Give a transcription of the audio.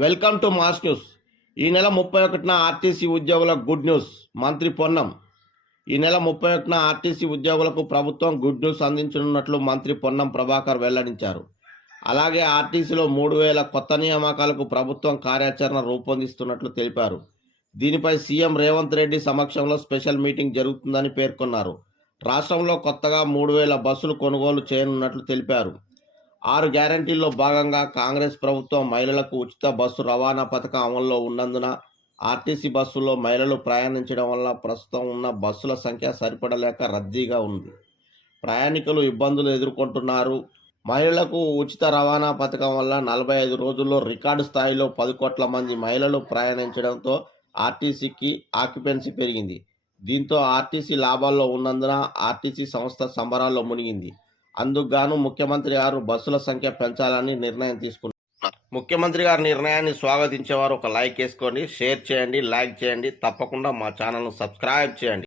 Welcome to mass news. ఈ నెల ముప్పై ఒకటిన ఆర్టీసీ ఉద్యోగులకు గుడ్ న్యూస్. మంత్రి పొన్నం. ఈ నెల ముప్పై ఒకటిన ఆర్టీసీ ఉద్యోగులకు ప్రభుత్వం గుడ్ న్యూస్ అందించనున్నట్లు మంత్రి పొన్నం ప్రభాకర్ వెల్లడించారు. అలాగే ఆర్టీసీలో మూడు వేల కొత్త నియామకాలకు ప్రభుత్వం కార్యాచరణ రూపొందిస్తున్నట్లు తెలిపారు. దీనిపై సీఎం రేవంత్ రెడ్డి సమక్షంలో స్పెషల్ మీటింగ్ జరుగుతుందని పేర్కొన్నారు. రాష్ట్రంలో కొత్తగా మూడు వేల బస్సులు కొనుగోలు చేయనున్నట్లు తెలిపారు. ఆరు గ్యారంటీల్లో భాగంగా కాంగ్రెస్ ప్రభుత్వం మహిళలకు ఉచిత బస్సు రవాణా పథకం అమల్లో ఉన్నందున ఆర్టీసీ బస్సుల్లో మహిళలు ప్రయాణించడం వల్ల ప్రస్తుతం ఉన్న బస్సుల సంఖ్య సరిపడలేక రద్దీగా ఉంది. ప్రయాణికులు ఇబ్బందులు ఎదుర్కొంటున్నారు. మహిళలకు ఉచిత రవాణా పథకం వల్ల నలభై ఐదు రోజుల్లో రికార్డు స్థాయిలో పది కోట్ల మంది మహిళలు ప్రయాణించడంతో ఆర్టీసీకి ఆక్యుపెన్సీ పెరిగింది. దీంతో ఆర్టీసీ లాభాల్లో ఉన్నందున ఆర్టీసీ సంస్థ సంబరాల్లో మునిగింది. అందుకుగాను ముఖ్యమంత్రి గారు బస్సుల సంఖ్య పెంచాలని నిర్ణయం తీసుకున్నారు. ముఖ్యమంత్రి గారి నిర్ణయాన్ని స్వాగతించేవారు ఒక లైక్ వేసుకోండి షేర్ చేయండి లైక్ చేయండి. తప్పకుండా మా ఛానల్ను సబ్స్క్రైబ్ చేయండి.